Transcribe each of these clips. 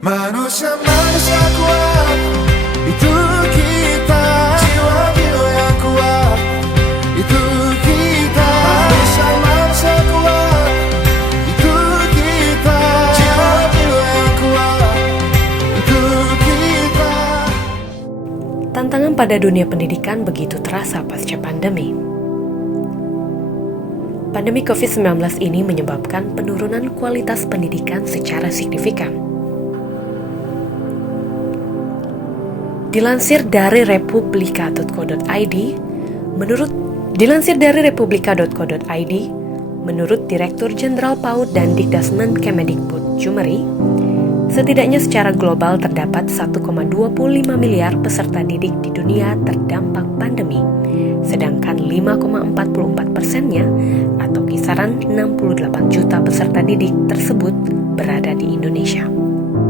Manusia-manusia kuat, itu kita. Jiwa-jiwa yang kuat, itu kita. Manusia-manusia kuat, itu kita. Jiwa-jiwa yang kuat, itu kita. Tantangan pada dunia pendidikan begitu terasa pasca pandemi. Pandemi COVID-19 ini menyebabkan penurunan kualitas pendidikan secara signifikan. Dilansir dari republika.co.id, menurut Direktur Jenderal PAUD dan Dikdasmen Kemendikbud Jumeri, setidaknya secara global terdapat 1,25 miliar peserta didik di dunia terdampak pandemi, sedangkan 5,44%-nya atau kisaran 68 juta peserta didik tersebut berada di Indonesia.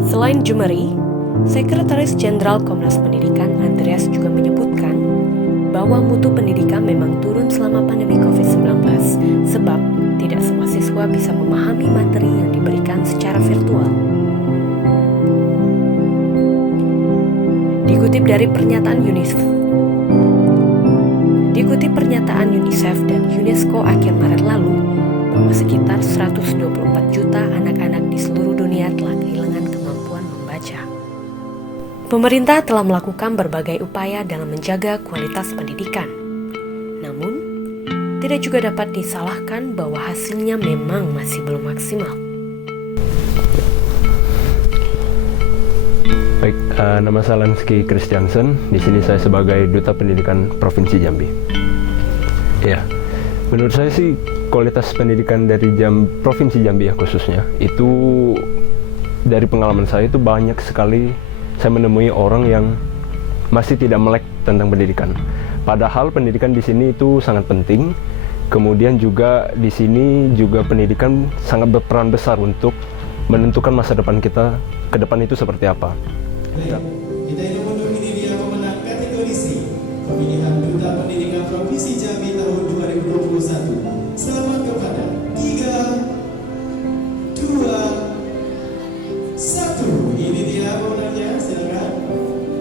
Selain Jumeri, Sekretaris Jenderal Komnas Pendidikan Andreas juga menyebutkan bahwa mutu pendidikan memang turun selama pandemi COVID-19 sebab tidak semua siswa bisa memahami materi yang diberikan secara virtual. Dikutip pernyataan UNICEF dan UNESCO akhir Maret lalu, bahwa sekitar 124 juta anak-anak di seluruh dunia telah kehilangan kemampuan membaca. Pemerintah telah melakukan berbagai upaya dalam menjaga kualitas pendidikan. Namun, tidak juga dapat disalahkan bahwa hasilnya memang masih belum maksimal. Baik, nama saya Lansky Christiansen. Di sini saya sebagai Duta Pendidikan Provinsi Jambi. Ya, menurut saya sih kualitas pendidikan dari Provinsi Jambi ya khususnya itu dari pengalaman saya itu banyak sekali saya menemui orang yang masih tidak melek tentang pendidikan. Padahal pendidikan di sini itu sangat penting. Kemudian juga di sini juga pendidikan sangat berperan besar untuk menentukan masa depan kita ke depan itu seperti apa. Baik, kita ini mundur, ini dia pemenang kategori C pemilihan Duta Pendidikan Provinsi Jambi tahun 2021. Selamat kepada 3, 2, 1. Ini dia pemenangnya, silakan.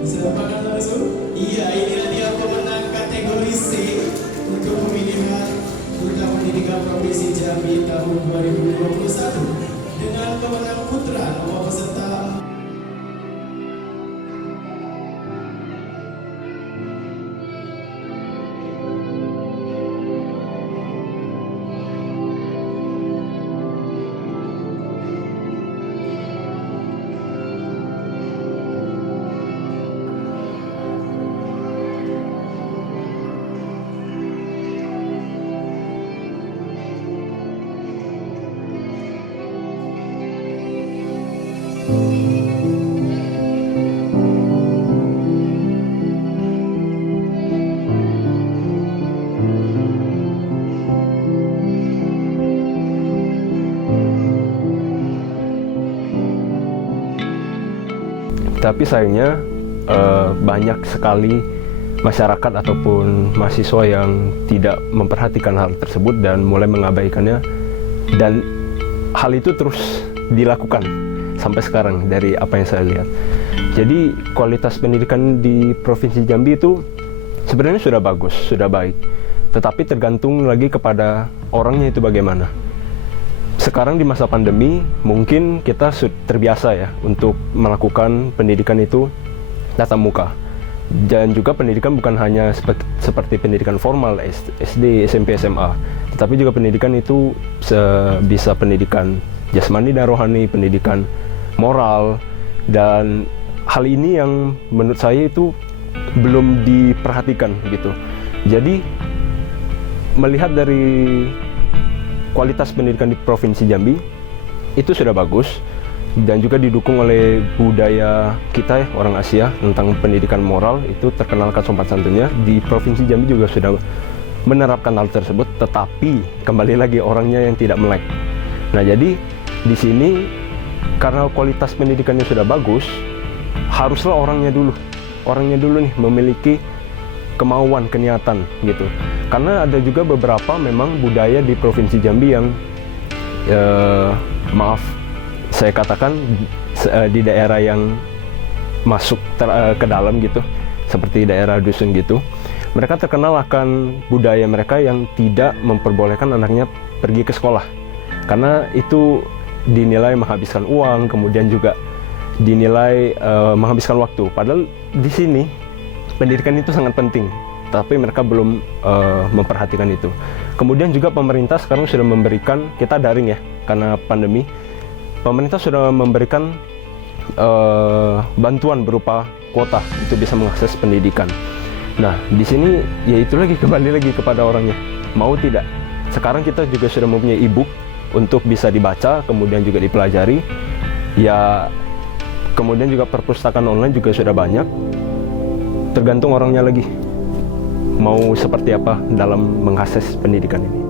Silakan langsung. Iya, inilah dia pemenang kategori C untuk pemilihan Duta Pendidikan Provinsi Jambi tahun 2021 dengan pemenang putra nomor peserta. Tapi sayangnya banyak sekali masyarakat ataupun mahasiswa yang tidak memperhatikan hal tersebut dan mulai mengabaikannya, dan hal itu terus dilakukan sampai sekarang dari apa yang saya lihat. Jadi kualitas pendidikan di Provinsi Jambi itu sebenarnya sudah bagus, sudah baik, tetapi tergantung lagi kepada orangnya itu bagaimana. Sekarang di masa pandemi, mungkin kita terbiasa ya untuk melakukan pendidikan itu tatap muka. Dan juga pendidikan bukan hanya seperti pendidikan formal, SD, SMP, SMA. Tetapi juga pendidikan itu bisa pendidikan jasmani dan rohani, pendidikan moral. Dan hal ini yang menurut saya itu belum diperhatikan gitu. Jadi, melihat dari kualitas pendidikan di Provinsi Jambi itu sudah bagus dan juga didukung oleh budaya kita ya, orang Asia tentang pendidikan moral itu terkenal sopan santunnya. Di Provinsi Jambi juga sudah menerapkan hal tersebut, tetapi kembali lagi orangnya yang tidak melek. Nah, jadi di sini karena kualitas pendidikannya sudah bagus, haruslah orangnya dulu nih memiliki kemauan, keniatan gitu. Karena ada juga beberapa memang budaya di Provinsi Jambi yang saya katakan di daerah yang masuk ke dalam gitu, seperti daerah dusun gitu, mereka terkenal akan budaya mereka yang tidak memperbolehkan anaknya pergi ke sekolah, karena itu dinilai menghabiskan uang, kemudian juga dinilai menghabiskan waktu. Padahal di sini pendidikan itu sangat penting, tapi mereka belum memperhatikan itu. Kemudian juga pemerintah sekarang sudah memberikan, kita daring ya karena pandemi, pemerintah sudah memberikan bantuan berupa kuota untuk bisa mengakses pendidikan. Nah, di sini ya itu lagi, kembali lagi kepada orangnya mau tidak. Sekarang kita juga sudah mempunyai e-book untuk bisa dibaca, kemudian juga dipelajari. Ya, kemudian juga perpustakaan online juga sudah banyak. Tergantung orangnya lagi mau seperti apa dalam mengakses pendidikan ini.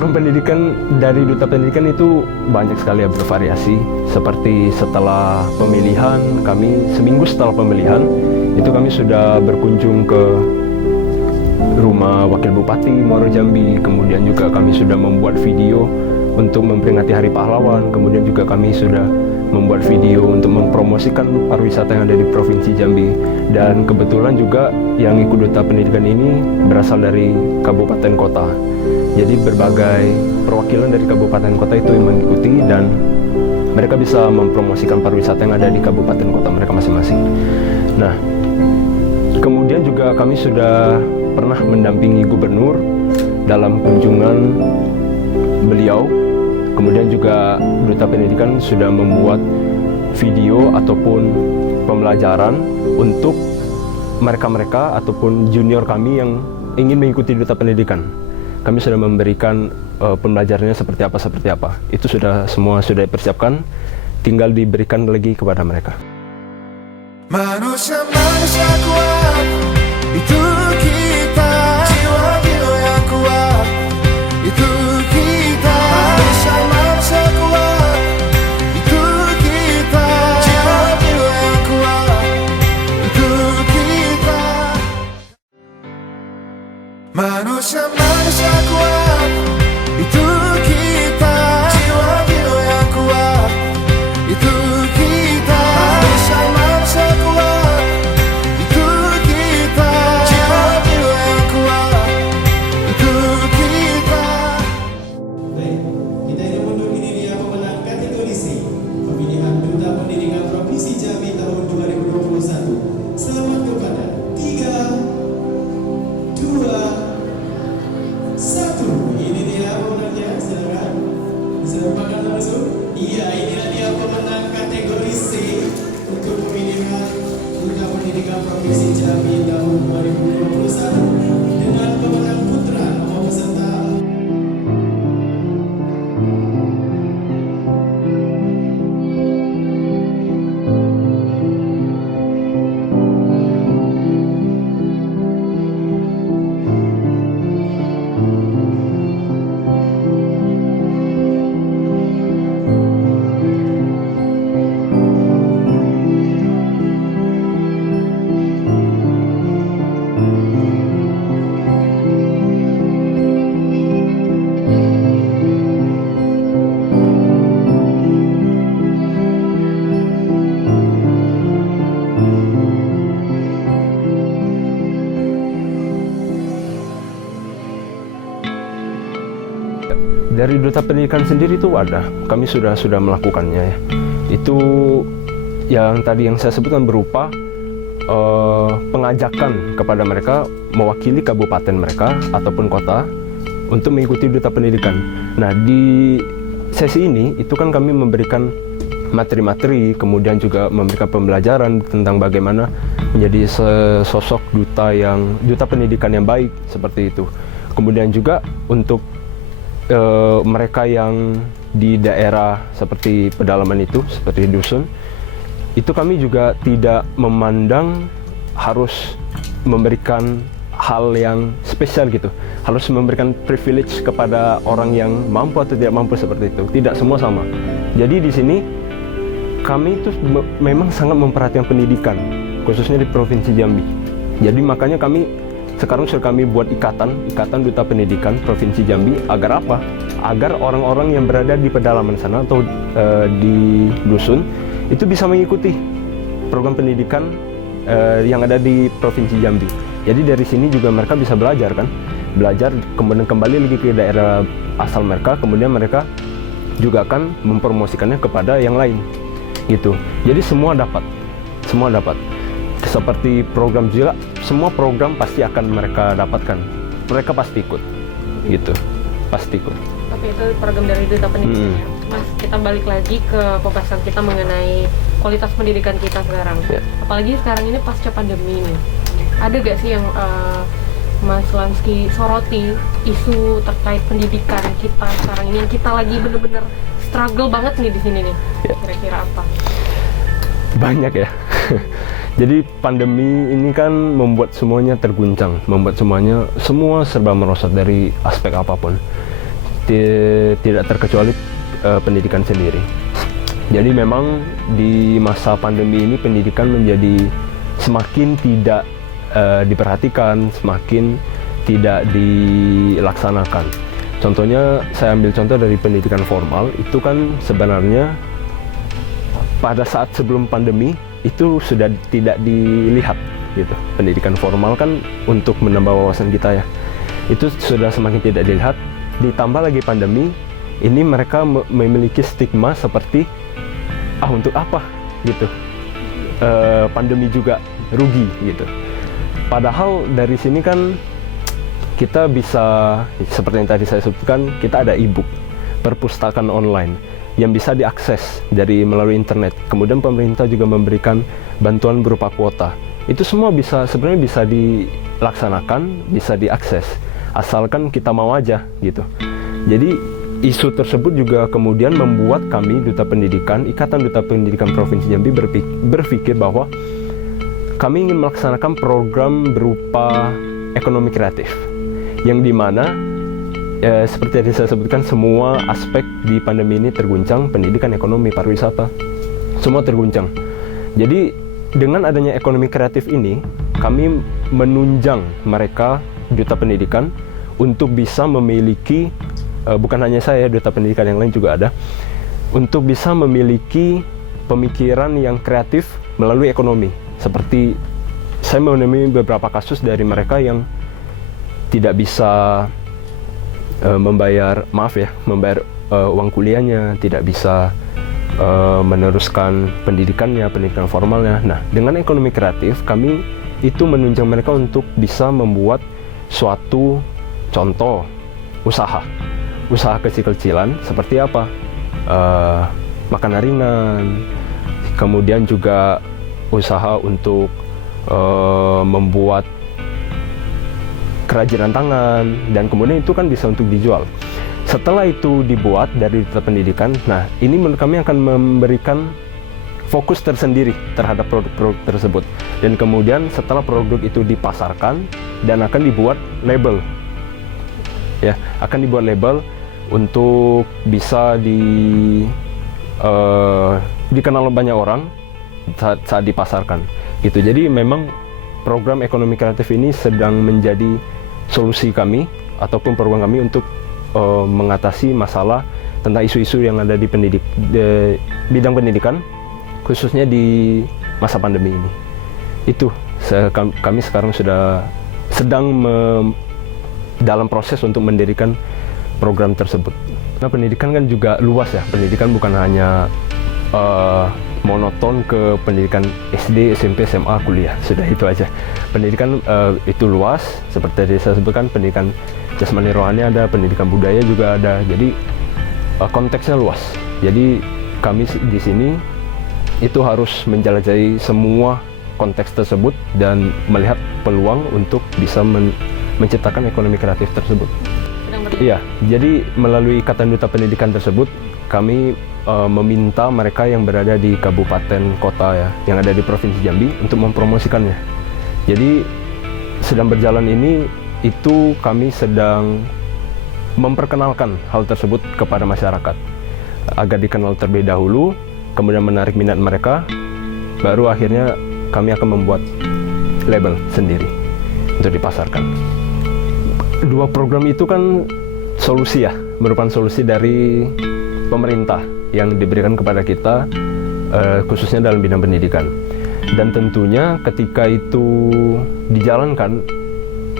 program pendidikan dari Duta Pendidikan itu banyak sekali ya, bervariasi. Seperti setelah pemilihan, kami seminggu setelah pemilihan itu kami sudah berkunjung ke rumah Wakil Bupati Muaro Jambi. Kemudian juga kami sudah membuat video untuk memperingati Hari Pahlawan. Kemudian juga kami sudah membuat video untuk mempromosikan pariwisata yang ada di Provinsi Jambi. Dan kebetulan juga yang ikut Duta Pendidikan ini berasal dari kabupaten kota. Jadi berbagai perwakilan dari kabupaten kota itu yang mengikuti, dan mereka bisa mempromosikan pariwisata yang ada di kabupaten kota mereka masing-masing. Nah, kemudian juga kami sudah pernah mendampingi gubernur dalam kunjungan beliau. Kemudian juga Duta Pendidikan sudah membuat video ataupun pembelajaran untuk mereka-mereka ataupun junior kami yang ingin mengikuti Duta Pendidikan. Kami sudah memberikan pembelajarannya seperti apa. Itu semua sudah dipersiapkan, tinggal diberikan lagi kepada mereka. Manusia-manusia kuat, itu kita. Jiwa-jiwa yang kuat, itu kita. Manusia-manusia kuat, itu kita. Jiwa-jiwa yang kuat, itu kita. Manusia-manusia kuat, itu kita. Jiwa-jiwa yang kuat, itu kita. Manusia-manusia kuat, itu kita. Jiwa-jiwa yang kuat, itu kita. Baik, kita ini mundur, ini dia pemenang kategori C pemilihan Duta Pendidikan Provinsi Jambi tahun 2021. Selamat kepada 3, 2, 1. Ini dia pemenangnya, silakan. Bisa dipakai langsung. Iya, inilah dia pemenang kategori C untuk pemilihan Duta Pendidikan Provinsi Jambi tahun 2021 dengan pemenang putra nomor peserta. Dari Duta Pendidikan sendiri itu ada, kami sudah melakukannya ya. Itu yang tadi yang saya sebutkan berupa pengajakan kepada mereka mewakili kabupaten mereka ataupun kota untuk mengikuti Duta Pendidikan. Nah, di sesi ini itu kan kami memberikan materi-materi, kemudian juga memberikan pembelajaran tentang bagaimana menjadi sosok duta pendidikan yang baik seperti itu. Kemudian juga untuk mereka yang di daerah seperti pedalaman itu, seperti dusun, itu kami juga tidak memandang harus memberikan hal yang spesial gitu, harus memberikan privilege kepada orang yang mampu atau tidak mampu seperti itu. Tidak semua sama. Jadi di sini kami itu memang sangat memperhatikan pendidikan, khususnya di Provinsi Jambi. Jadi makanya sekarang sudah kami buat ikatan Duta Pendidikan Provinsi Jambi. Agar apa? Agar orang-orang yang berada di pedalaman sana atau di dusun itu bisa mengikuti program pendidikan yang ada di Provinsi Jambi. Jadi dari sini juga mereka bisa belajar kemudian kembali lagi ke daerah asal mereka, kemudian mereka juga akan mempromosikannya kepada yang lain gitu. Jadi semua dapat. Seperti program juga, semua program pasti akan mereka dapatkan. Mereka pasti ikut, gitu, pasti ikut. Tapi itu program dari Duta Pendidikan ya. Mas, kita balik lagi ke pembahasan kita mengenai kualitas pendidikan kita sekarang. Ya. Apalagi sekarang ini pasca pandemi ini. Ada gak sih yang Mas Lansky soroti isu terkait pendidikan kita sekarang ini yang kita lagi bener-bener struggle banget nih di sini nih? Ya. Kira-kira apa? Banyak ya. Jadi pandemi ini kan membuat semuanya terguncang, membuat semua serba merosot dari aspek apapun. tidak terkecuali pendidikan sendiri. Jadi memang di masa pandemi ini pendidikan menjadi semakin tidak diperhatikan, semakin tidak dilaksanakan. Contohnya, saya ambil contoh dari pendidikan formal, itu kan sebenarnya pada saat sebelum pandemi itu sudah tidak dilihat gitu. Pendidikan formal kan untuk menambah wawasan kita ya, itu sudah semakin tidak dilihat. Ditambah lagi pandemi, ini mereka memiliki stigma seperti untuk apa gitu, pandemi juga rugi gitu. Padahal dari sini kan kita bisa, seperti yang tadi saya sebutkan, kita ada e-book, perpustakaan online yang bisa diakses melalui internet. Kemudian pemerintah juga memberikan bantuan berupa kuota. Itu semua sebenarnya bisa dilaksanakan, bisa diakses, asalkan kita mau aja gitu. Jadi isu tersebut juga kemudian membuat kami Duta Pendidikan, Ikatan Duta Pendidikan Provinsi Jambi berpikir bahwa kami ingin melaksanakan program berupa ekonomi kreatif, yang dimana seperti yang saya sebutkan, semua aspek di pandemi ini terguncang, pendidikan, ekonomi, pariwisata, semua terguncang. Jadi dengan adanya ekonomi kreatif ini, kami menunjang mereka, Duta Pendidikan, untuk bisa memiliki, bukan hanya saya, Duta Pendidikan yang lain juga ada, untuk bisa memiliki pemikiran yang kreatif melalui ekonomi. Seperti saya menemui beberapa kasus dari mereka yang tidak bisa membayar uang kuliahnya, tidak bisa meneruskan pendidikan formalnya. Nah, dengan ekonomi kreatif, kami itu menunjang mereka untuk bisa membuat suatu contoh usaha kecil-kecilan, seperti apa? Makanan ringan, kemudian juga usaha untuk membuat kerajinan tangan, dan kemudian itu kan bisa untuk dijual. Setelah itu dibuat dari Duta Pendidikan, nah ini menurut kami akan memberikan fokus tersendiri terhadap produk-produk tersebut. Dan kemudian setelah produk itu dipasarkan dan akan dibuat label, ya, akan dibuat label untuk bisa dikenal banyak orang saat dipasarkan. Gitu. Jadi memang program ekonomi kreatif ini sedang menjadi solusi kami ataupun program kami untuk mengatasi masalah tentang isu-isu yang ada di bidang pendidikan, khususnya di masa pandemi ini. Itu kami sekarang sudah sedang dalam proses untuk mendirikan program tersebut. Nah, pendidikan kan juga luas ya. Pendidikan bukan hanya monoton ke pendidikan SD, SMP, SMA, kuliah, sudah itu aja. Pendidikan itu luas, seperti tadi saya sebutkan, pendidikan jasmani rohani ada, pendidikan budaya juga ada. Jadi konteksnya luas. Jadi kami di sini itu harus menjelajahi semua konteks tersebut dan melihat peluang untuk bisa menciptakan ekonomi kreatif tersebut. Iya, jadi melalui Ikatan Duta Pendidikan tersebut kami meminta mereka yang berada di kabupaten kota ya, yang ada di Provinsi Jambi untuk mempromosikannya. Jadi sedang berjalan ini, itu kami sedang memperkenalkan hal tersebut kepada masyarakat agar dikenal terlebih dahulu, kemudian menarik minat mereka, baru akhirnya kami akan membuat label sendiri untuk dipasarkan. Dua program itu kan solusi ya, merupakan solusi dari pemerintah yang diberikan kepada kita, khususnya dalam bidang pendidikan. Dan tentunya ketika itu dijalankan,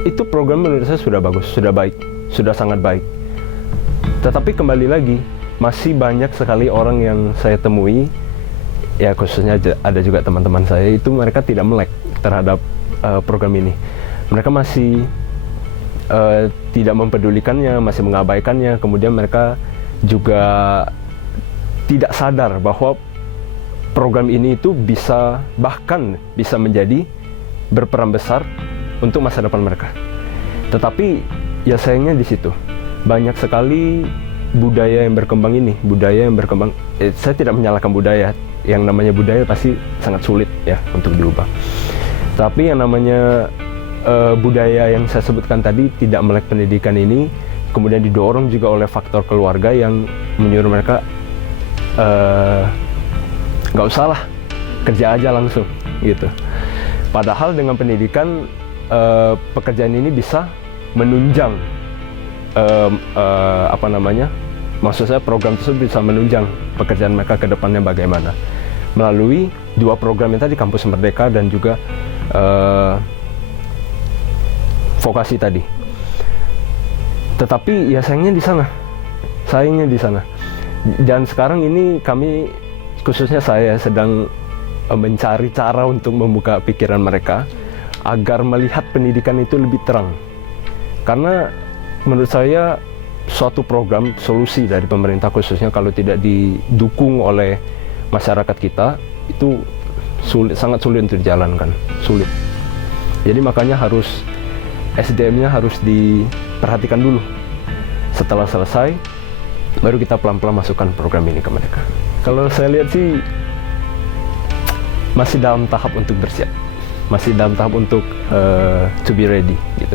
itu program menurut saya sudah bagus, sudah baik, sudah sangat baik. Tetapi kembali lagi, masih banyak sekali orang yang saya temui, ya khususnya ada juga teman-teman saya, itu mereka tidak melek terhadap program ini. Mereka masih tidak mempedulikannya, masih mengabaikannya. Kemudian mereka juga tidak sadar bahwa program ini itu bahkan bisa menjadi berperan besar untuk masa depan mereka. Tetapi ya sayangnya di situ banyak sekali budaya yang berkembang ini, saya tidak menyalahkan budaya, yang namanya budaya pasti sangat sulit ya untuk diubah. Tapi yang namanya budaya yang saya sebutkan tadi, tidak melek pendidikan ini, kemudian didorong juga oleh faktor keluarga yang menyuruh mereka nggak usah lah, kerja aja langsung gitu. Padahal dengan pendidikan pekerjaan ini bisa menunjang maksud saya program tersebut bisa menunjang pekerjaan mereka ke depannya bagaimana melalui dua program yang tadi, Kampus Merdeka dan juga vokasi tadi. Tetapi ya sayangnya di sana. Dan sekarang ini kami, khususnya saya, sedang mencari cara untuk membuka pikiran mereka agar melihat pendidikan itu lebih terang. Karena menurut saya suatu program solusi dari pemerintah, khususnya kalau tidak didukung oleh masyarakat kita, itu sangat sulit untuk dijalankan, sulit. Jadi makanya harus SDM-nya harus diperhatikan dulu. Setelah selesai, baru kita pelan-pelan masukkan program ini ke mereka. Kalau saya lihat sih masih dalam tahap untuk bersiap, masih dalam tahap untuk to be ready gitu.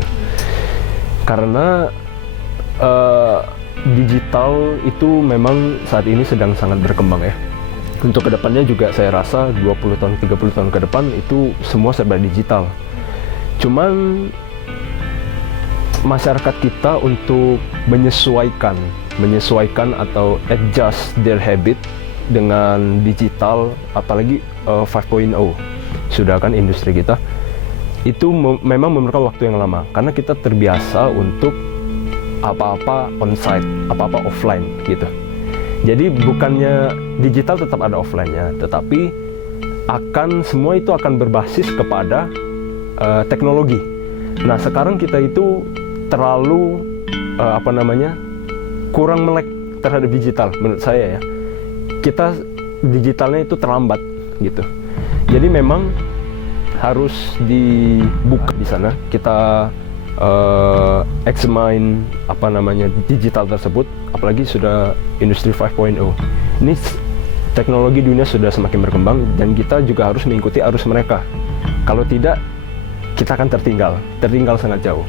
Karena digital itu memang saat ini sedang sangat berkembang ya. Untuk kedepannya juga saya rasa 20 tahun, 30 tahun ke depan itu semua serba digital. Cuman masyarakat kita untuk menyesuaikan atau adjust their habit dengan digital, apalagi 5.0 sudah kan industri kita, itu memang memerlukan waktu yang lama karena kita terbiasa untuk apa-apa onsite, apa-apa offline gitu. Jadi bukannya digital tetap ada offline-nya, tetapi semua itu akan berbasis kepada teknologi. Nah sekarang kita itu terlalu kurang melek terhadap digital menurut saya ya. Kita digitalnya itu terlambat gitu. Jadi memang harus dibuka di sana. Kita examine digital tersebut, apalagi sudah industri 5.0. Ini teknologi dunia sudah semakin berkembang dan kita juga harus mengikuti arus mereka. Kalau tidak, kita akan tertinggal sangat jauh.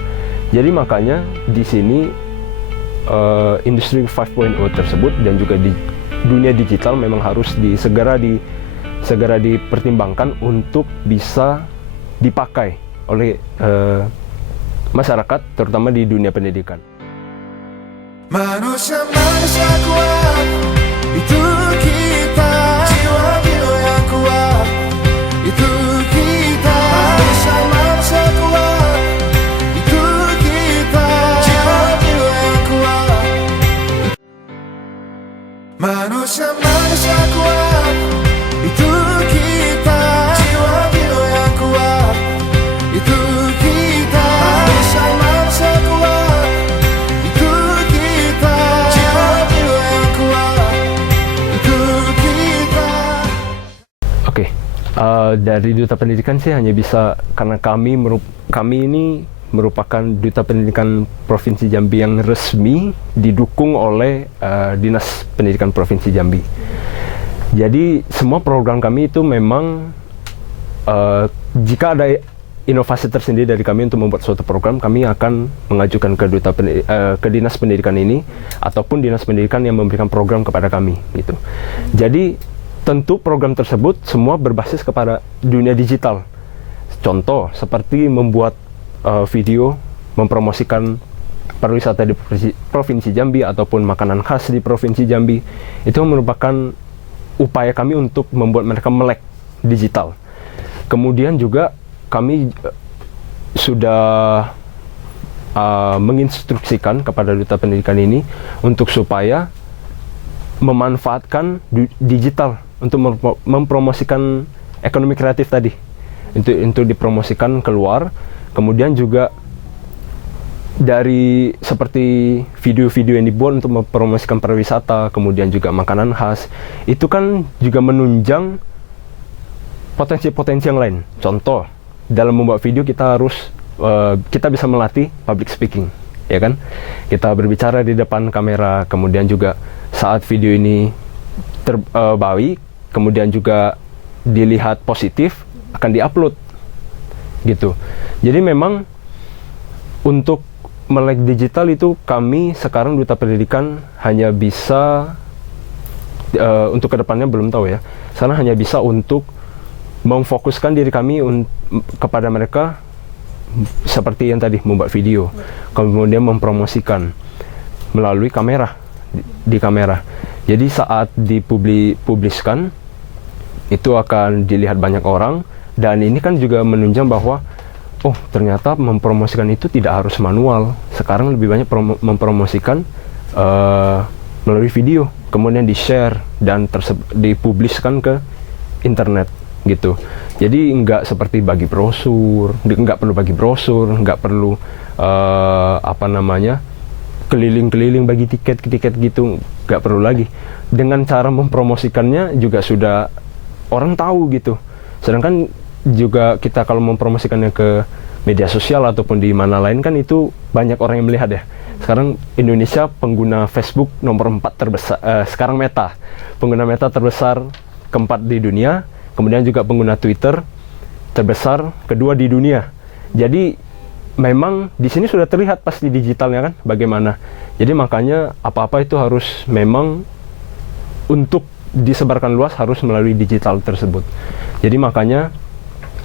Jadi makanya di sini industri 5.0 tersebut dan juga di dunia digital memang harus segera dipertimbangkan untuk bisa dipakai oleh masyarakat, terutama di dunia pendidikan. Manusia kuat, itu kita. Jiwa yang kuat, itu kita. Manusia kuat, itu kita. Jiwa yang kuat. Manusia kuat, itu kita. Jiwa yang kuat, itu kita. Manusia kuat, itu kita. Jiwa yang kuat, itu kita. Oke, dari Duta Pendidikan sih hanya bisa, karena kami ini merupakan Duta Pendidikan Provinsi Jambi yang resmi didukung oleh Dinas Pendidikan Provinsi Jambi. Jadi semua program kami itu memang jika ada inovasi tersendiri dari kami untuk membuat suatu program, kami akan mengajukan ke Dinas Pendidikan ini ataupun Dinas Pendidikan yang memberikan program kepada kami gitu. Jadi tentu program tersebut semua berbasis kepada dunia digital. Contoh seperti membuat video mempromosikan pariwisata di Provinsi Jambi ataupun makanan khas di Provinsi Jambi, itu merupakan upaya kami untuk membuat mereka melek digital. Kemudian juga kami sudah menginstruksikan kepada Duta Pendidikan ini untuk supaya memanfaatkan digital untuk mempromosikan ekonomi kreatif tadi, untuk dipromosikan keluar. Kemudian juga dari seperti video-video yang dibuat untuk mempromosikan pariwisata, kemudian juga makanan khas, itu kan juga menunjang potensi-potensi yang lain. Contoh, dalam membuat video kita bisa melatih public speaking, ya kan? Kita berbicara di depan kamera, kemudian juga saat video ini terbaik, kemudian juga dilihat positif, akan diupload gitu. Jadi memang untuk melek digital itu kami sekarang Duta Pendidikan hanya bisa untuk kedepannya belum tahu ya. Sekarang hanya bisa untuk memfokuskan diri kami kepada mereka seperti yang tadi membuat video, kemudian mempromosikan melalui kamera di kamera. Jadi saat dipubliskan itu akan dilihat banyak orang, dan ini kan juga menunjang bahwa oh ternyata mempromosikan itu tidak harus manual. Sekarang lebih banyak mempromosikan melalui video, kemudian di-share dan dipubliskan ke internet gitu. Jadi nggak seperti bagi brosur, nggak perlu bagi brosur, nggak perlu keliling-keliling bagi tiket gitu, nggak perlu lagi. Dengan cara mempromosikannya juga sudah orang tahu gitu. Sedangkan juga kita kalau mempromosikannya ke media sosial ataupun di mana lain kan itu banyak orang yang melihat ya. Sekarang Indonesia pengguna Facebook nomor 4 terbesar, sekarang Meta, pengguna Meta terbesar keempat di dunia. Kemudian juga pengguna Twitter terbesar kedua di dunia. Jadi memang di sini sudah terlihat pasti digitalnya kan bagaimana. Jadi makanya apa-apa itu harus memang untuk disebarkan luas harus melalui digital tersebut. Jadi makanya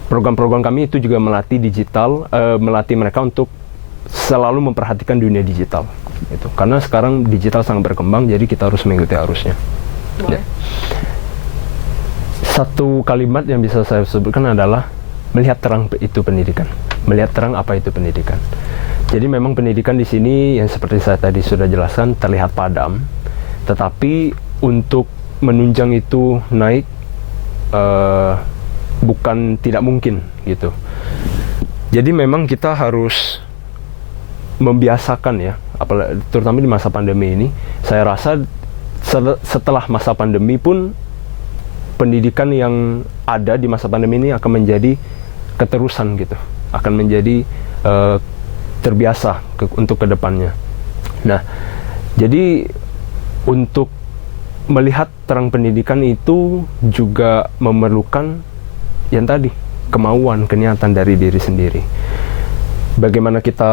program-program kami itu juga melatih melatih mereka untuk selalu memperhatikan dunia digital. Gitu. Karena sekarang digital sangat berkembang, jadi kita harus mengikuti arusnya. Ya. Satu kalimat yang bisa saya sebutkan adalah melihat terang itu pendidikan. Melihat terang apa itu pendidikan. Jadi memang pendidikan di sini yang seperti saya tadi sudah jelaskan terlihat padam, tetapi untuk menunjang itu naik bukan tidak mungkin gitu. Jadi memang kita harus membiasakan ya, terutama di masa pandemi ini. Saya rasa setelah masa pandemi pun pendidikan yang ada di masa pandemi ini akan menjadi keterusan gitu, akan menjadi terbiasa untuk kedepannya. Nah, jadi untuk melihat terang pendidikan itu juga memerlukan yang tadi, kemauan, keniatan dari diri sendiri. Bagaimana kita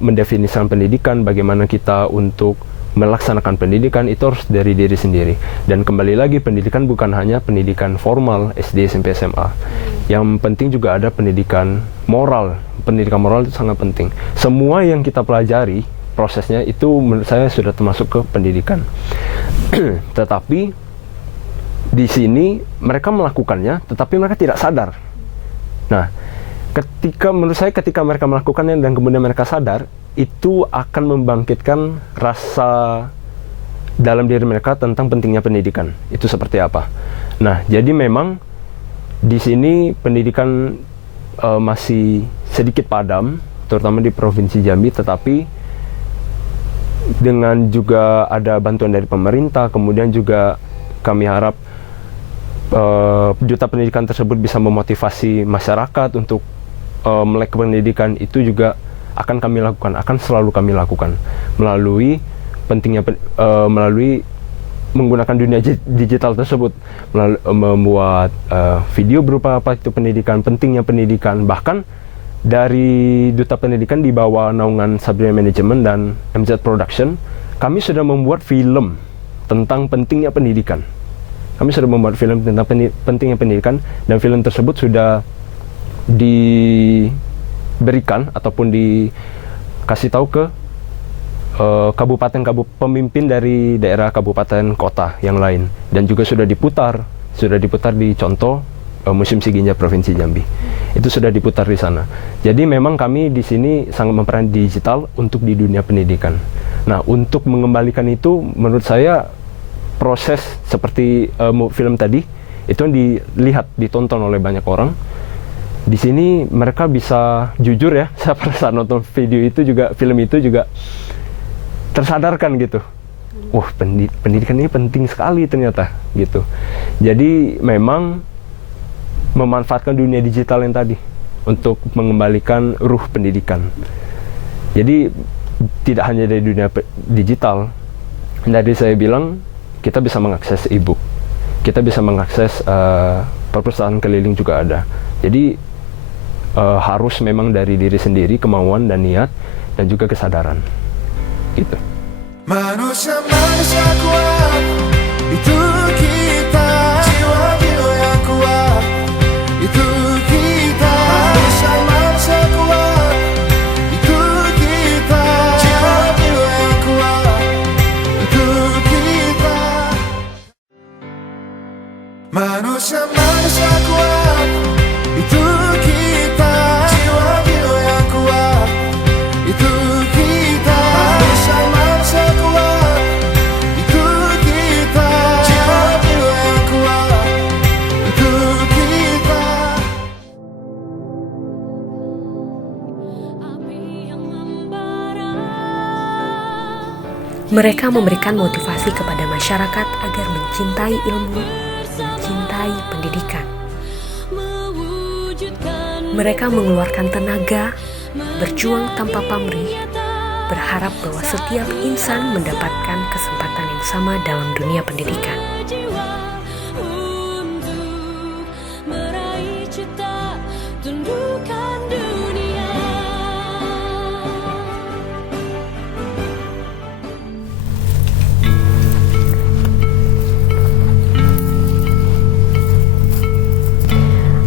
mendefinisikan pendidikan, bagaimana kita untuk melaksanakan pendidikan itu harus dari diri sendiri. Dan kembali lagi, pendidikan bukan hanya pendidikan formal SD, SMP, SMA. Yang penting juga ada pendidikan moral. Pendidikan moral itu sangat penting. Semua yang kita pelajari prosesnya itu menurut saya sudah termasuk ke pendidikan. Tetapi di sini mereka melakukannya, tetapi mereka tidak sadar. Nah, menurut saya ketika mereka melakukannya dan kemudian mereka sadar, itu akan membangkitkan rasa dalam diri mereka tentang pentingnya pendidikan. Itu seperti apa? Nah, jadi memang di sini pendidikan masih sedikit padam, terutama di Provinsi Jambi, tetapi dengan juga ada bantuan dari pemerintah, kemudian juga kami harap Duta Pendidikan tersebut bisa memotivasi masyarakat untuk melek pendidikan. Itu juga akan kami lakukan, akan selalu kami lakukan melalui melalui menggunakan dunia digital tersebut, membuat video berupa apa itu pendidikan, pentingnya pendidikan. Bahkan dari Duta Pendidikan di bawah naungan Sabrina Management dan MZ Production, kami sudah membuat film tentang pentingnya pendidikan. Kami sudah membuat film tentang pentingnya pendidikan, dan film tersebut sudah diberikan ataupun dikasih tahu ke pemimpin dari daerah kabupaten kota yang lain, dan juga sudah diputar di contoh Museum Siginjak Provinsi Jambi. Itu sudah diputar di sana. Jadi memang kami di sini sangat memperan digital untuk di dunia pendidikan. Nah, untuk mengembalikan itu menurut saya proses seperti film tadi itu yang ditonton oleh banyak orang. Di sini mereka bisa jujur ya, saya pada saat nonton film itu juga tersadarkan gitu. Wah, pendidikan ini penting sekali ternyata gitu. Jadi memang memanfaatkan dunia digital yang tadi untuk mengembalikan ruh pendidikan. Jadi tidak hanya dari dunia digital. Dari saya bilang kita bisa mengakses e-book, kita bisa mengakses perpustakaan keliling juga ada. Jadi harus memang dari diri sendiri, kemauan dan niat, dan juga kesadaran. Gitu. Manusia-manusia kuat, itu kita. Jiwa-jiwa yang kuat, itu kita. Manusia-manusia kuat, itu kita. Jiwa-jiwa yang kuat, itu kita. Manusia-manusia kuat, itu kita. Jiwa-jiwa yang kuat, itu kita. Manusia-manusia kuat, itu kita. Jiwa-jiwa yang kuat, itu kita. Mereka memberikan motivasi kepada masyarakat agar mencintai ilmu, mencintai pendidikan. Mereka mengeluarkan tenaga, berjuang tanpa pamrih, berharap bahwa setiap insan mendapatkan kesempatan yang sama dalam dunia pendidikan.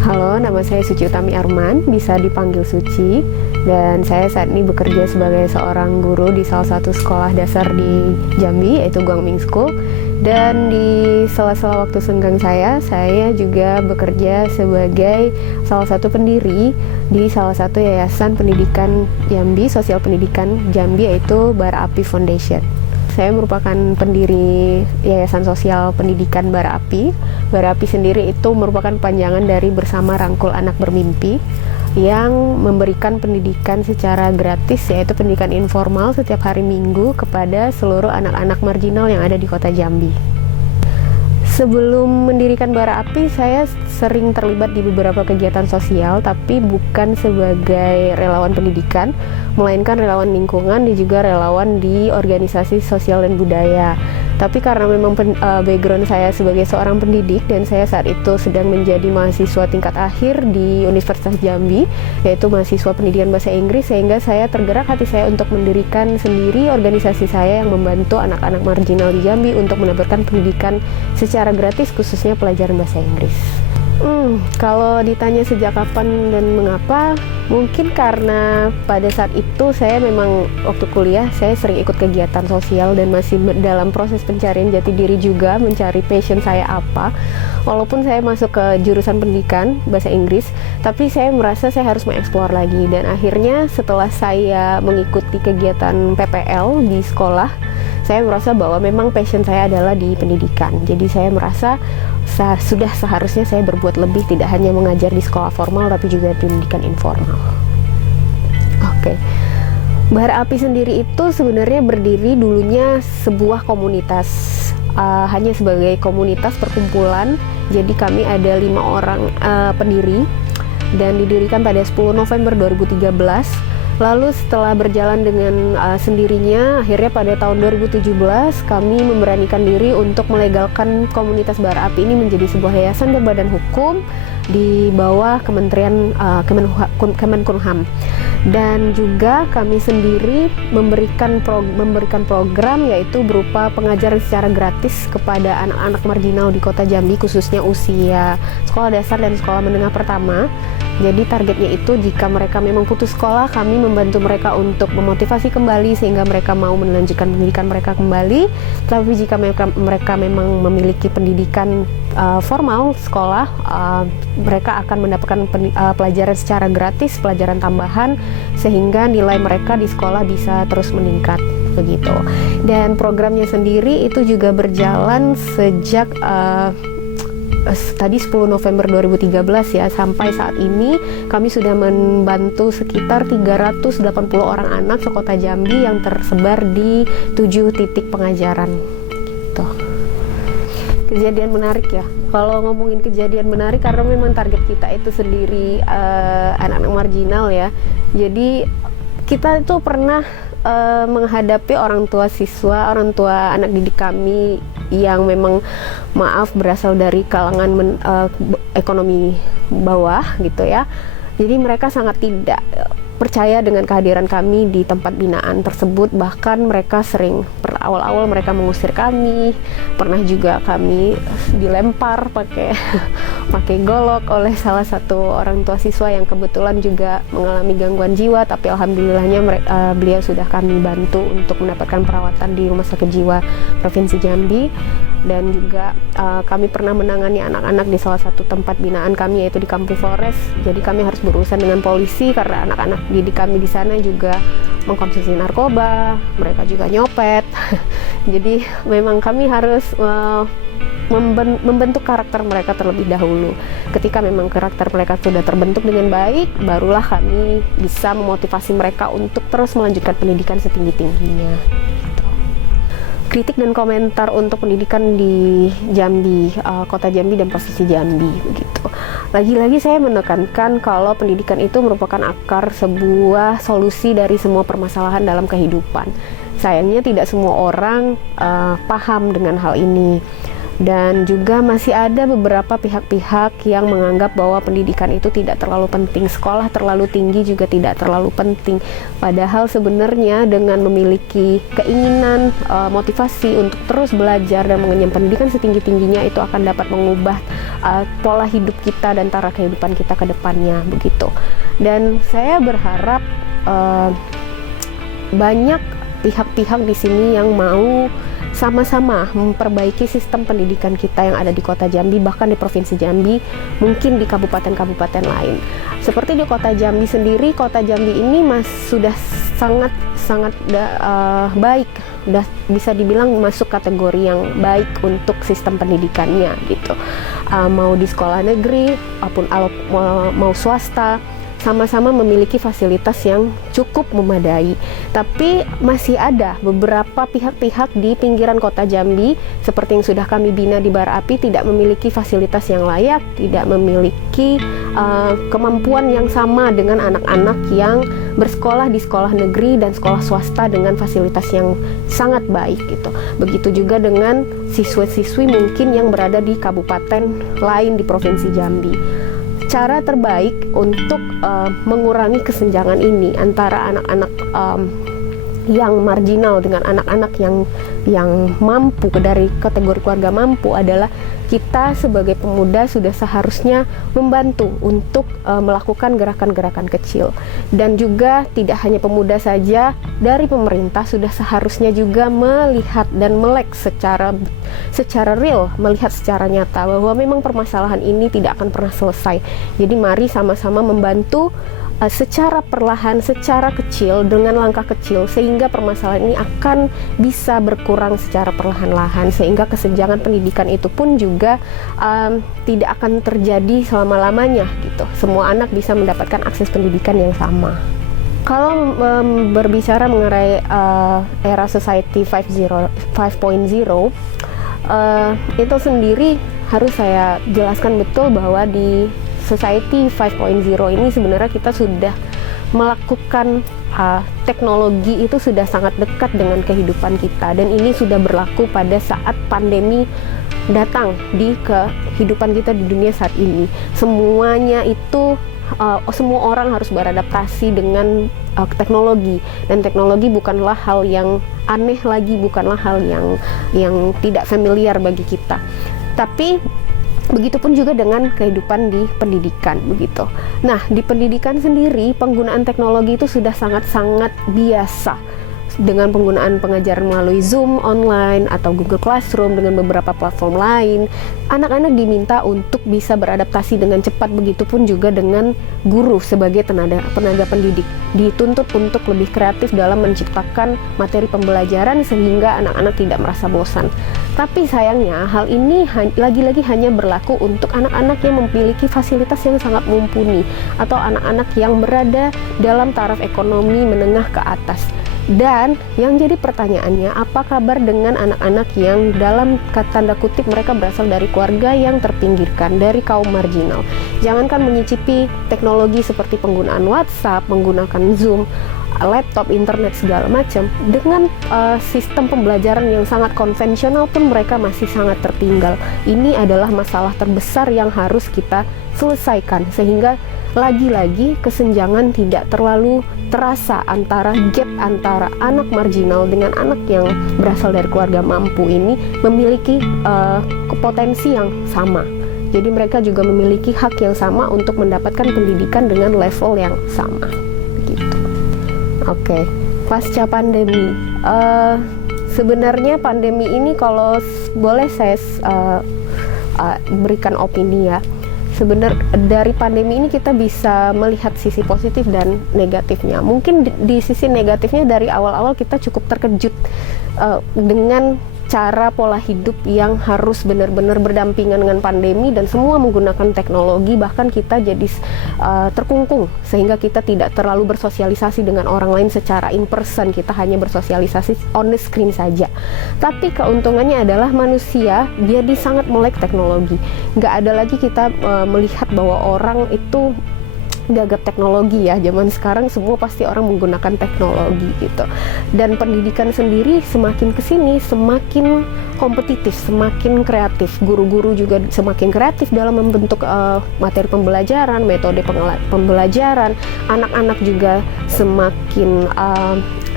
Halo, nama saya Suci Utami Arman, bisa dipanggil Suci, dan saya saat ini bekerja sebagai seorang guru di salah satu sekolah dasar di Jambi, yaitu Guangming School. Dan di sela-sela waktu senggang saya juga bekerja sebagai salah satu pendiri di salah satu yayasan pendidikan Jambi, sosial pendidikan Jambi, yaitu Bara Api Foundation. Saya merupakan pendiri Yayasan Sosial Pendidikan Bara Api. Bara Api sendiri itu merupakan panjangan dari Bersama Rangkul Anak Bermimpi, yang memberikan pendidikan secara gratis, yaitu pendidikan informal setiap hari Minggu kepada seluruh anak-anak marginal yang ada di kota Jambi. Sebelum mendirikan Bara Api, saya sering terlibat di beberapa kegiatan sosial, tapi bukan sebagai relawan pendidikan, melainkan relawan lingkungan dan juga relawan di organisasi sosial dan budaya. Tapi karena memang background saya sebagai seorang pendidik dan saya saat itu sedang menjadi mahasiswa tingkat akhir di Universitas Jambi, yaitu mahasiswa pendidikan bahasa Inggris, sehingga saya tergerak hati saya untuk mendirikan sendiri organisasi saya yang membantu anak-anak marginal di Jambi untuk mendapatkan pendidikan secara gratis, khususnya pelajaran bahasa Inggris. Kalau ditanya sejak kapan dan mengapa, mungkin karena pada saat itu saya memang waktu kuliah saya sering ikut kegiatan sosial dan masih dalam proses pencarian jati diri juga, mencari passion saya apa. Walaupun saya masuk ke jurusan pendidikan bahasa Inggris, tapi saya merasa saya harus mengeksplor lagi, dan akhirnya setelah saya mengikuti kegiatan PPL di sekolah, saya merasa bahwa memang passion saya adalah di pendidikan. Jadi saya merasa sudah seharusnya saya berbuat lebih, tidak hanya mengajar di sekolah formal tapi juga di pendidikan informal. Oke. Bara Api sendiri itu sebenarnya berdiri dulunya sebuah komunitas, hanya sebagai komunitas perkumpulan. Jadi kami ada 5 orang pendiri dan didirikan pada 10 November 2013. Lalu setelah berjalan dengan sendirinya, akhirnya pada tahun 2017 kami memberanikan diri untuk melegalkan komunitas Bara Api ini menjadi sebuah yayasan berbadan hukum di bawah Kementerian Kemenkumham. Dan juga kami sendiri memberikan program, yaitu berupa pengajaran secara gratis kepada anak-anak marginal di kota Jambi, khususnya usia sekolah dasar dan sekolah menengah pertama. Jadi targetnya itu jika mereka memang putus sekolah, kami membantu mereka untuk memotivasi kembali sehingga mereka mau melanjutkan pendidikan mereka kembali. Tapi jika mereka memang memiliki pendidikan formal sekolah, mereka akan mendapatkan pelajaran secara gratis, pelajaran tambahan, sehingga nilai mereka di sekolah bisa terus meningkat begitu. Dan programnya sendiri itu juga berjalan sejak tadi 10 November 2013 ya, sampai saat ini kami sudah membantu sekitar 380 orang anak sekota Jambi yang tersebar di 7 titik pengajaran gitu. Kejadian menarik ya, kalau ngomongin kejadian menarik karena memang target kita itu sendiri anak-anak marginal ya. Jadi kita itu pernah menghadapi orang tua siswa, orang tua anak didik kami yang memang berasal dari kalangan ekonomi bawah gitu ya. Jadi mereka sangat tidak percaya dengan kehadiran kami di tempat binaan tersebut. Bahkan mereka sering, awal-awal mereka mengusir kami, pernah juga kami dilempar pakai golok oleh salah satu orang tua siswa yang kebetulan juga mengalami gangguan jiwa, tapi alhamdulillahnya beliau sudah kami bantu untuk mendapatkan perawatan di Rumah Sakit Jiwa Provinsi Jambi. Dan juga kami pernah menangani anak-anak di salah satu tempat binaan kami, yaitu di Kampung Flores. Jadi kami harus berurusan dengan polisi karena anak-anak didik kami di sana juga mengkonsumsi narkoba, mereka juga nyopet. Jadi memang kami harus membentuk karakter mereka terlebih dahulu. Ketika memang karakter mereka sudah terbentuk dengan baik, barulah kami bisa memotivasi mereka untuk terus melanjutkan pendidikan setinggi-tingginya. Kritik dan komentar untuk pendidikan di Jambi, Kota Jambi dan Provinsi Jambi, begitu. Lagi-lagi saya menekankan kalau pendidikan itu merupakan akar sebuah solusi dari semua permasalahan dalam kehidupan. Sayangnya tidak semua orang paham dengan hal ini. Dan juga masih ada beberapa pihak-pihak yang menganggap bahwa pendidikan itu tidak terlalu penting, sekolah terlalu tinggi juga tidak terlalu penting. Padahal sebenarnya dengan memiliki keinginan, motivasi untuk terus belajar dan mengenyam pendidikan setinggi-tingginya, itu akan dapat mengubah pola hidup kita dan cara kehidupan kita ke depannya, begitu. Dan saya berharap banyak pihak-pihak di sini yang mau sama-sama memperbaiki sistem pendidikan kita yang ada di Kota Jambi, bahkan di Provinsi Jambi, mungkin di kabupaten-kabupaten lain. Seperti di Kota Jambi sendiri, Kota Jambi ini sudah sangat baik, udah bisa dibilang masuk kategori yang baik untuk sistem pendidikannya gitu. Mau di sekolah negeri maupun mau swasta, sama-sama memiliki fasilitas yang cukup memadai. Tapi masih ada beberapa pihak-pihak di pinggiran Kota Jambi, seperti yang sudah kami bina di Barapi, tidak memiliki fasilitas yang layak, tidak memiliki kemampuan yang sama dengan anak-anak yang bersekolah di sekolah negeri dan sekolah swasta dengan fasilitas yang sangat baik gitu. Begitu juga dengan siswa-siswi mungkin yang berada di kabupaten lain di Provinsi Jambi. Cara terbaik untuk mengurangi kesenjangan ini antara anak-anak yang marginal dengan anak-anak yang mampu, dari kategori keluarga mampu, adalah kita sebagai pemuda sudah seharusnya membantu untuk melakukan gerakan-gerakan kecil. Dan juga tidak hanya pemuda saja, dari pemerintah sudah seharusnya juga melihat dan melek secara real, melihat secara nyata bahwa memang permasalahan ini tidak akan pernah selesai. Jadi mari sama-sama membantu secara perlahan, secara kecil, dengan langkah kecil, sehingga permasalahan ini akan bisa berkurang secara perlahan-lahan, sehingga kesenjangan pendidikan itu pun juga tidak akan terjadi selama-lamanya gitu. Semua anak bisa mendapatkan akses pendidikan yang sama. Kalau berbicara mengenai era Society 5.0, itu sendiri harus saya jelaskan betul bahwa di Society 5.0 ini sebenarnya kita sudah melakukan teknologi itu sudah sangat dekat dengan kehidupan kita, dan ini sudah berlaku pada saat pandemi datang di kehidupan kita di dunia saat ini. Semuanya itu semua orang harus beradaptasi dengan teknologi, dan teknologi bukanlah hal yang aneh lagi, bukanlah hal yang tidak familiar bagi kita. Tapi begitupun juga dengan kehidupan di pendidikan, begitu. Nah, di pendidikan sendiri penggunaan teknologi itu sudah sangat-sangat biasa, dengan penggunaan pengajaran melalui Zoom online atau Google Classroom dengan beberapa platform lain. Anak-anak diminta untuk bisa beradaptasi dengan cepat, begitupun juga dengan guru sebagai tenaga pendidik dituntut untuk lebih kreatif dalam menciptakan materi pembelajaran sehingga anak-anak tidak merasa bosan. Tapi sayangnya hal ini lagi-lagi hanya berlaku untuk anak-anak yang memiliki fasilitas yang sangat mumpuni atau anak-anak yang berada dalam taraf ekonomi menengah ke atas. Dan yang jadi pertanyaannya, apa kabar dengan anak-anak yang dalam tanda kutip mereka berasal dari keluarga yang terpinggirkan, dari kaum marginal? Jangankan menyicipi teknologi seperti penggunaan WhatsApp, menggunakan Zoom, laptop, internet, segala macam, dengan sistem pembelajaran yang sangat konvensional pun mereka masih sangat tertinggal. Ini adalah masalah terbesar yang harus kita selesaikan, sehingga lagi-lagi kesenjangan tidak terlalu terasa antara gap antara anak marginal dengan anak yang berasal dari keluarga mampu ini memiliki potensi yang sama. Jadi mereka juga memiliki hak yang sama untuk mendapatkan pendidikan dengan level yang sama. Gitu. Oke, pasca pandemi. Sebenarnya pandemi ini kalau boleh saya berikan opini ya. Sebenarnya dari pandemi ini kita bisa melihat sisi positif dan negatifnya. Mungkin di sisi negatifnya dari awal-awal kita cukup terkejut dengan cara pola hidup yang harus benar-benar berdampingan dengan pandemi dan semua menggunakan teknologi, bahkan kita jadi terkungkung sehingga kita tidak terlalu bersosialisasi dengan orang lain secara in person, kita hanya bersosialisasi on the screen saja. Tapi keuntungannya adalah manusia jadi sangat melek teknologi. Nggak ada lagi kita melihat bahwa orang itu gagap teknologi ya. Zaman sekarang semua pasti orang menggunakan teknologi gitu. Dan pendidikan sendiri semakin kesini semakin kompetitif, semakin kreatif. Guru-guru juga semakin kreatif dalam membentuk materi pembelajaran, metode pembelajaran. Anak-anak juga semakin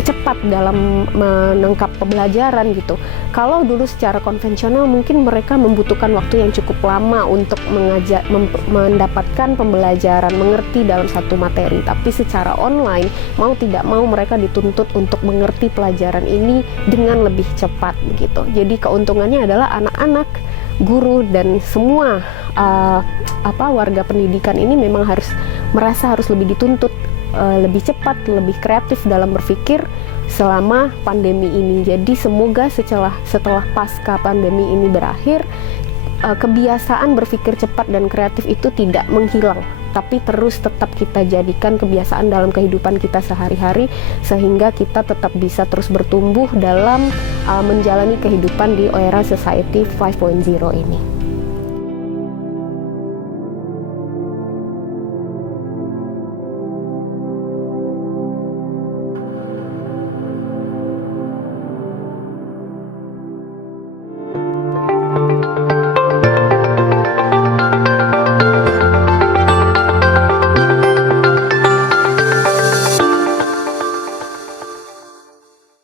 cepat dalam menangkap pembelajaran gitu. Kalau dulu secara konvensional mungkin mereka membutuhkan waktu yang cukup lama untuk mendapatkan pembelajaran, mengerti dalam satu materi. Tapi secara online, mau tidak mau mereka dituntut untuk mengerti pelajaran ini dengan lebih cepat gitu. Jadi keuntungannya adalah anak-anak, guru dan semua warga pendidikan ini memang harus lebih dituntut lebih cepat, lebih kreatif dalam berpikir selama pandemi ini. Jadi semoga setelah pasca pandemi ini berakhir, kebiasaan berpikir cepat dan kreatif itu tidak menghilang, tapi terus tetap kita jadikan kebiasaan dalam kehidupan kita sehari-hari sehingga kita tetap bisa terus bertumbuh dalam menjalani kehidupan di era Society 5.0 ini.